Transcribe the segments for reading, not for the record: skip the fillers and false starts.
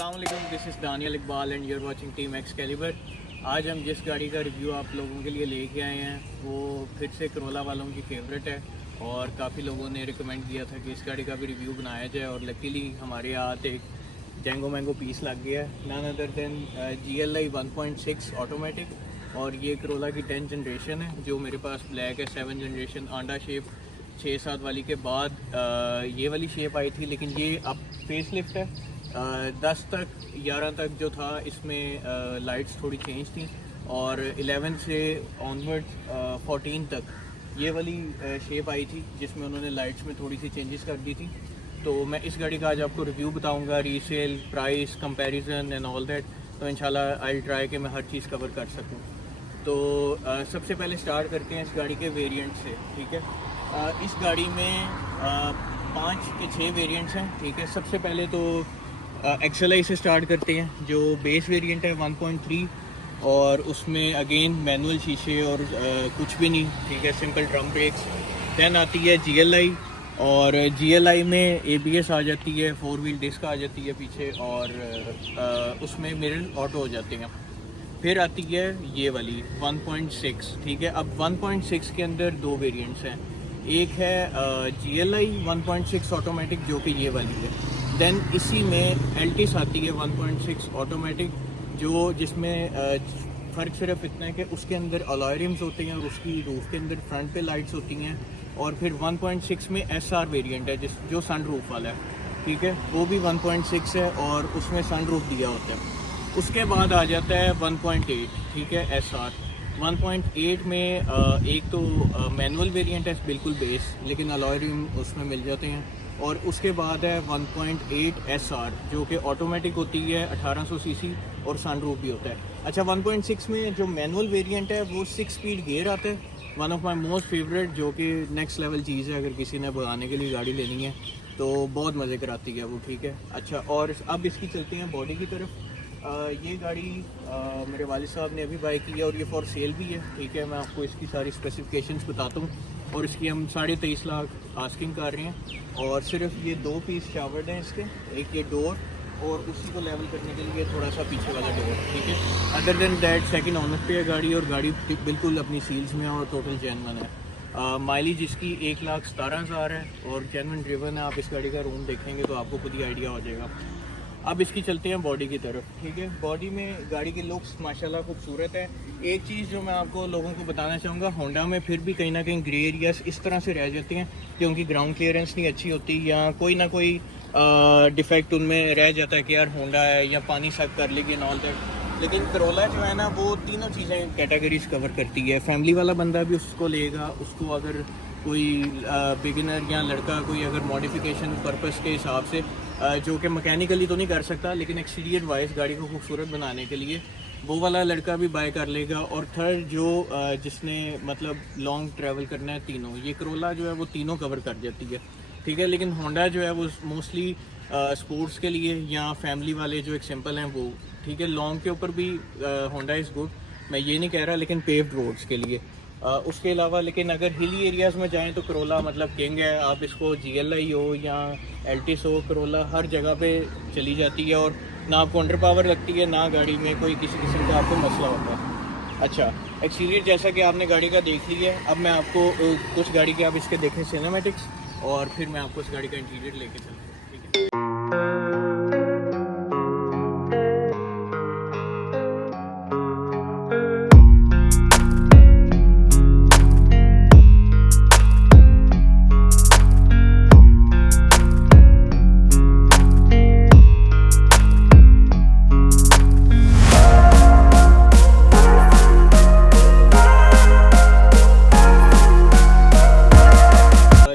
अस्सलाम वालेकुम, this is Danial Iqbal and you're watching team Excalibur. आज हम जिस गाड़ी का रिव्यू आप लोगों के लिए लेके आए हैं वो फिर से करोला वालों की फेवरेट है और काफ़ी लोगों ने रिकमेंड किया था कि इस गाड़ी का भी रिव्यू बनाया जाए और लकीली हमारे हाथ एक जेंगो मैंगो पीस लग गया है, none other than GLI 1.6 automatic. और ये करोला की 10th जनरेशन है जो मेरे पास ब्लैक है। 7th जनरेशन आंडा शेप 6-7 वाली के बाद ये वाली शेप आई थी, लेकिन ये अब फेस लिफ्ट है। 10 तक 11 तक जो था इसमें लाइट्स थोड़ी चेंज थी और 11 से ऑनवर्ड 14 तक ये वाली शेप आई थी जिसमें उन्होंने लाइट्स में थोड़ी सी चेंजेस कर दी थी। तो मैं इस गाड़ी का आज आपको रिव्यू बताऊंगा, resale, price, comparison and all that. तो इंशाल्लाह आई ट्राई कि मैं हर चीज़ कवर कर सकूं। तो सबसे पहले स्टार्ट करते हैं इस गाड़ी के वेरिएंट से, ठीक है। इस गाड़ी में 5 के 6 वेरिएंट्स हैं, ठीक है। सबसे पहले तो XLI से स्टार्ट करते हैं जो बेस वेरिएंट है 1.3 और उसमें अगेन मैनुअल शीशे और कुछ भी नहीं, ठीक है, सिंपल ड्रम ब्रेक्स। दैन आती है GLI और GLI में ABS आ जाती है, 4 व्हील डिस्क आ जाती है पीछे और उसमें मिरर ऑटो हो जाते हैं। फिर आती है ये वाली 1.6, ठीक है। अब 1.6 के अंदर 2 वेरिएंट्स हैं, एक है GLI 1.6 ऑटोमेटिक जो कि ये वाली है। दैन इसी में Altis आती है 1.6 ऑटोमेटिक जिसमें फ़र्क सिर्फ इतना है कि उसके अंदर अलॉय रिम्स होते हैं और उसकी रूफ के अंदर फ्रंट पे लाइट्स होती हैं। और फिर 1.6 में SR वेरिएंट है जो सन रूफ वाला है, ठीक है, वो भी 1.6 है और उसमें सन रूफ दिया होता है। उसके बाद आ जाता है 1.8, ठीक है, SR 1.8 में एक तो मैनुअल वेरिएंट है बिल्कुल बेस, लेकिन अलॉय रिम उसमें मिल जाते हैं। और उसके बाद है 1.8 SR जो कि ऑटोमेटिक होती है 1800 सीसी और सनरूफ भी होता है। अच्छा, 1.6 में जो मैनुअल वेरिएंट है वो 6 स्पीड गियर आता है, one of my most favourite, जो कि नेक्स्ट लेवल चीज़ है। अगर किसी ने भगाने के लिए गाड़ी लेनी है तो बहुत मज़े कराती है वो, ठीक है। अच्छा, और अब इसकी चलते हैं बॉडी की तरफ। ये गाड़ी मेरे वालिद साहब ने अभी बाय की है और ये फॉर सेल भी है, ठीक है। मैं आपको इसकी सारी स्पेसिफिकेशंस बताता हूँ। और इसकी हम 23.5 लाख आस्किंग कर रहे हैं और सिर्फ ये 2 पीस शावर्ड हैं इसके, एक ये डोर और उसी को लेवल करने के लिए थोड़ा सा पीछे वाला डोर, ठीक है। Other than that second owner पे है गाड़ी और गाड़ी बिल्कुल अपनी सील्स में है और टोटल जेन्युइन है। माइलेज इसकी 1,17,000 है और जेन्युइन ड्रिवन है। आप इस गाड़ी का रूम देखेंगे तो आपको खुद ही आइडिया हो जाएगा। अब इसकी चलते हैं बॉडी की तरफ, ठीक है। बॉडी में गाड़ी के लुक्स माशाल्लाह खूबसूरत है। एक चीज़ जो मैं आपको लोगों को बताना चाहूँगा, होंडा में फिर भी कहीं ना कहीं ग्रे एरियाज इस तरह से रह जाते हैं कि उनकी ग्राउंड क्लियरेंस नहीं अच्छी होती या कोई ना कोई डिफेक्ट उनमें रह जाता है कि यार होंडा है या पानी सक कर लेगी एंड ऑल दैट। लेकिन करोला जो है ना वो तीनों चीज़ें कैटेगरीज कवर करती है। फैमिली वाला बंदा भी उसको लेगा, उसको अगर कोई बिगिनर या लड़का कोई अगर मॉडिफिकेशन पर्पस के हिसाब से जो कि मैकेनिकली तो नहीं कर सकता लेकिन एक्सटीरियर वाइज गाड़ी को खूबसूरत बनाने के लिए, वो वाला लड़का भी बाय कर लेगा। और थर्ड जो जिसने मतलब लॉन्ग ट्रैवल करना है, तीनों, ये करोला जो है वो तीनों कवर कर जाती है, ठीक है। लेकिन होंडा जो है वो मोस्टली स्पोर्ट्स के लिए या फैमिली वाले जो एक सिंपल हैं वो, ठीक है। लॉन्ग के ऊपर भी होंडा इज़ गुड, मैं ये नहीं कह रहा, लेकिन पेव्ड रोड्स के लिए। उसके अलावा लेकिन अगर हिली एरियाज़ में जाएं तो करोला मतलब किंग है। आप इसको GLI हो या Altis हो, करोला हर जगह पे चली जाती है और ना आपको अंडर पावर लगती है, ना गाड़ी में कोई किसी किस्म का आपको मसला होता है। अच्छा, एक्सटीरियर जैसा कि आपने गाड़ी का देख लिया है, अब मैं आपको कुछ गाड़ी के आप इसके देखें सिनेमैटिक्स और फिर मैं आपको इस गाड़ी का इंटीरियर लेके चलता हूँ, ठीक है।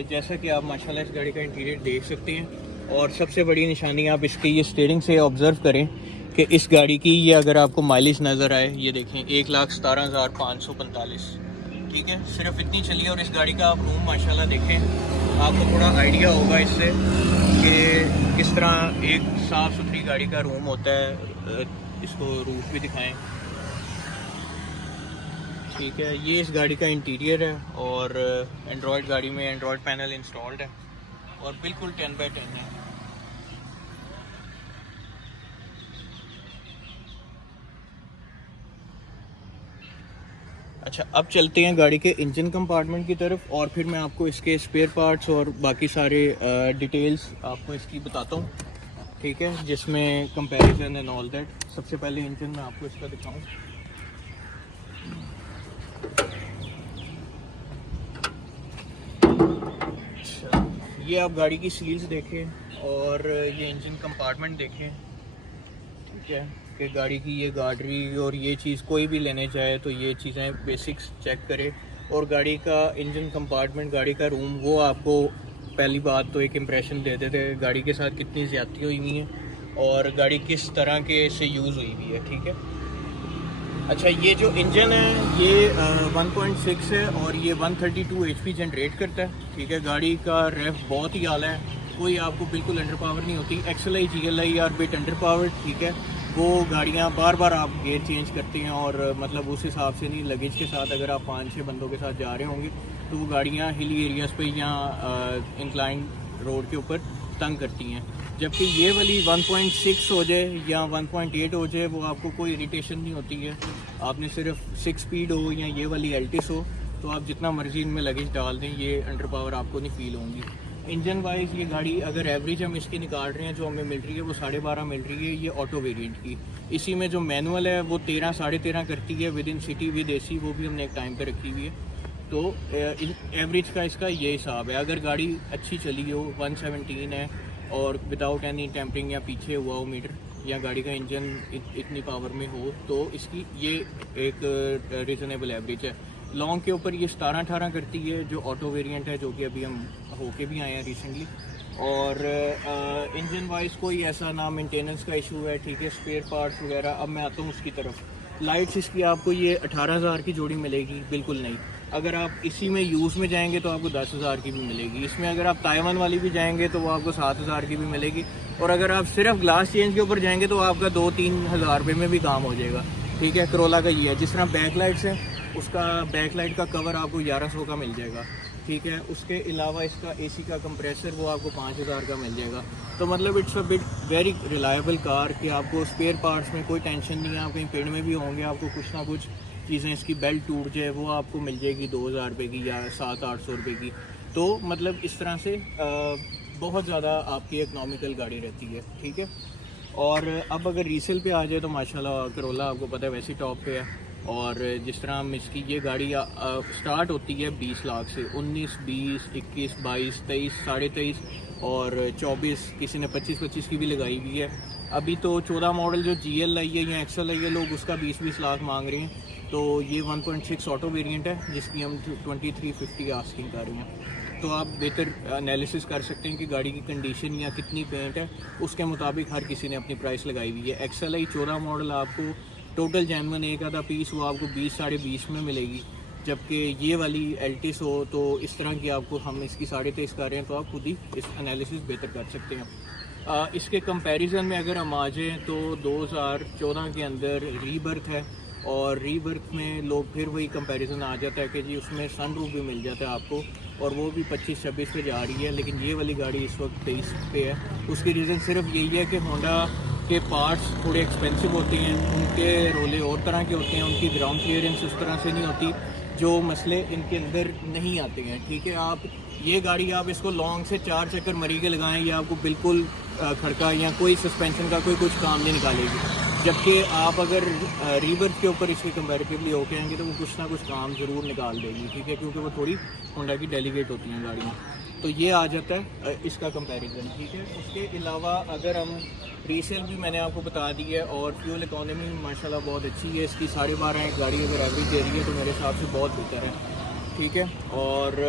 जैसा कि आप माशाल्लाह इस गाड़ी का इंटीरियर देख सकते हैं और सबसे बड़ी निशानी आप इसकी ये स्टीयरिंग से ऑब्ज़र्व करें कि इस गाड़ी की ये अगर आपको माइलेज नज़र आए, ये देखें 1,17,545, ठीक है, सिर्फ इतनी चली। और इस गाड़ी का आप रूम माशाल्लाह देखें, आपको थोड़ा आइडिया होगा इससे कि किस तरह एक साफ़ सुथरी गाड़ी का रूम होता है। इसको रूफ भी दिखाएँ, ठीक है। ये इस गाड़ी का इंटीरियर है और एंड्रॉयड गाड़ी में एंड्रॉयड पैनल इंस्टॉल्ड है और बिल्कुल 10/10 है। अच्छा, अब चलते हैं गाड़ी के इंजन कंपार्टमेंट की तरफ और फिर मैं आपको इसके स्पेयर पार्ट्स और बाकी सारे डिटेल्स आपको इसकी बताता हूँ, ठीक है, जिसमें कंपैरिजन एंड ऑल दैट। सबसे पहले इंजन में आपको इसका दिखाऊँ। अच्छा, ये आप गाड़ी की सील्स देखें और ये इंजन कंपार्टमेंट देखें, ठीक है, कि गाड़ी की ये गार्डरी और ये चीज़ कोई भी लेने जाए तो ये चीज़ें बेसिक्स चेक करे। और गाड़ी का इंजन कंपार्टमेंट, गाड़ी का रूम, वो आपको पहली बात तो एक इम्प्रेशन दे देते हैं गाड़ी के साथ कितनी ज़्यादती हुई हुई है और गाड़ी किस तरह के से यूज़ हुई हुई है, ठीक है। अच्छा, ये जो इंजन है ये 1.6 है और ये 132 HP जनरेट करता है, ठीक है। गाड़ी का रेफ बहुत ही आला है, कोई आपको बिल्कुल अंडर पावर नहीं होती। XLI GLI are bit under power, ठीक है। वो गाड़ियाँ बार बार आप गेयर चेंज करती हैं और मतलब उस हिसाब से नहीं। लगेज के साथ अगर आप 5-6 बंदों के साथ जा रहे होंगे तो वो गाड़ियाँ हिली एरियाज़ पे या इंक्लाइन रोड के ऊपर तंग करती हैं। जबकि ये वाली 1.6 हो जाए या 1.8 हो जाए वो आपको कोई इरिटेशन नहीं होती है। आपने सिर्फ 6 स्पीड हो या ये वाली एल्टिस हो तो आप जितना मर्जी इनमें लगेज डाल दें, ये अंडर पावर आपको नहीं फील होंगी। इंजन वाइज ये गाड़ी अगर एवरेज हम इसकी निकाल रहे हैं जो हमें मिल रही है वो 12.5 मिल रही है ये ऑटो वेरिएंट की। इसी में जो मैनुअल है वो 13 13.5 करती है with in city with AC, वो भी हमने एक टाइम पे रखी हुई है। तो एवरेज का इसका ये हिसाब है। अगर गाड़ी अच्छी चली हो, 117 है और विदाउट एनी टेम्परिंग या पीछे हुआ हो मीटर, या गाड़ी का इंजन इतनी पावर में हो, तो इसकी ये एक रीज़नेबल एवरेज है। लॉन्ग के ऊपर ये 17-18 करती है जो ऑटो वेरिएंट है, जो कि अभी हम होके भी आए हैं रिसेंटली। और इंजन वाइज कोई ऐसा ना मेंटेनेंस का इशू है, ठीक है। स्पेयर पार्ट्स वगैरह, अब मैं आता हूँ उसकी तरफ। लाइट्स इसकी आपको ये 18,000 की जोड़ी मिलेगी, बिल्कुल नहीं। अगर आप इसी में यूज़ में जाएंगे तो आपको 10,000 की भी मिलेगी। इसमें अगर आप ताइवान वाली भी जाएंगे तो वो आपको 7,000 की भी मिलेगी। और अगर आप सिर्फ ग्लास चेंज के ऊपर जाएंगे तो आपका 2-3 हज़ार रुपये में भी काम हो जाएगा, ठीक है। करोला का ये है। जिस तरह बैक लाइट्स है उसका बैक लाइट का कवर आपको 1100 का मिल जाएगा, ठीक है। उसके अलावा इसका AC का कंप्रेसर वो आपको 5,000 का मिल जाएगा। तो मतलब it's a bit very reliable car कि आपको स्पेयर पार्ट्स में कोई टेंशन नहीं है। आप कहीं पेड़ में भी होंगे, आपको कुछ ना कुछ चीज़ें, इसकी बेल्ट टूट जाए वो आपको मिल जाएगी 2,000 रुपये की या 700-800 रुपये की। तो मतलब इस तरह से बहुत ज़्यादा आपकी इकनॉमिकल गाड़ी रहती है, ठीक है। और अब अगर रीसेल पे आ जाए तो माशाल्लाह करोला आपको पता है वैसे टॉप पे है। और जिस तरह हम इसकी ये गाड़ी स्टार्ट होती है 20 लाख से, 19, 20, 21, 22, 23, 23.5 और 24, किसी ने 25 की भी लगाई हुई है। अभी तो 14 मॉडल जो GLI है या XLI है, लोग उसका 20 लाख मांग रहे हैं। तो ये 1.6 ऑटो वेरिएंट है जिसकी हम 2350 आस्किंग कर रहे हैं। तो आप बेहतर एनालिसिस कर सकते हैं कि गाड़ी की कंडीशन या कितनी पेंट है, उसके मुताबिक हर किसी ने अपनी प्राइस लगाई हुई है। XLI 14 मॉडल आपको टोटल जेनवन एक आधा पीस वो आपको 20-20.5 में मिलेगी। जबकि ये वाली एल्टिस हो तो इस तरह की आपको, हम इसकी 23.5 कर रहे हैं, तो आप खुद ही इस एनालिसिस बेहतर कर सकते हैं। इसके कंपैरिजन में अगर हम आ जाएँ तो 2014 के अंदर रीबर्थ है और रीबर्थ में लोग फिर वही कंपैरिजन आ जाता है कि जी उसमें सनरूफ भी मिल जाता है आपको और वो भी 25-26 पे जा रही है। लेकिन ये वाली गाड़ी इस वक्त 23 पे है। उसकी रीज़न सिर्फ यही है कि होंडा के पार्ट्स थोड़े एक्सपेंसिव होते हैं, उनके रोले और तरह के होते हैं, उनकी ग्राउंड क्लियरेंस उस तरह से नहीं होती, जो मसले इनके अंदर नहीं आते हैं, ठीक है। आप ये गाड़ी आप इसको लॉन्ग से 4 चक्कर मरी के लगाएं, ये आपको बिल्कुल खड़का या कोई सस्पेंशन का कोई कुछ काम नहीं निकालेगी। जबकि आप अगर रीबर्थ के ऊपर इसके कंपैरेटिवली होके आएंगे तो वो कुछ ना कुछ काम ज़रूर निकाल देगी, ठीक है, क्योंकि वो थोड़ी होंडा की डेलीगेट होती हैं गाड़ियाँ। तो ये आ जाता है इसका कंपैरिजन, ठीक है। उसके अलावा अगर हम रीसेल भी मैंने आपको बता दी है और फ्यूल इकोनॉमी माशाल्लाह बहुत अच्छी है इसकी। 12.5 एक गाड़ी अगर एवरेज दे रही है तो मेरे हिसाब से बहुत बेहतर है, ठीक है। और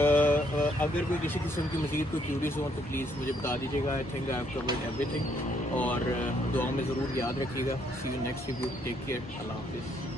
अगर कोई किसी किस्म की मज़ीद कोई क्यूरीज हो तो प्लीज़ मुझे बता दीजिएगा। I think I have covered everything. और दुआ में ज़रूर याद रखिएगा। See you next review. Take care. अल्लाह हाफिज़।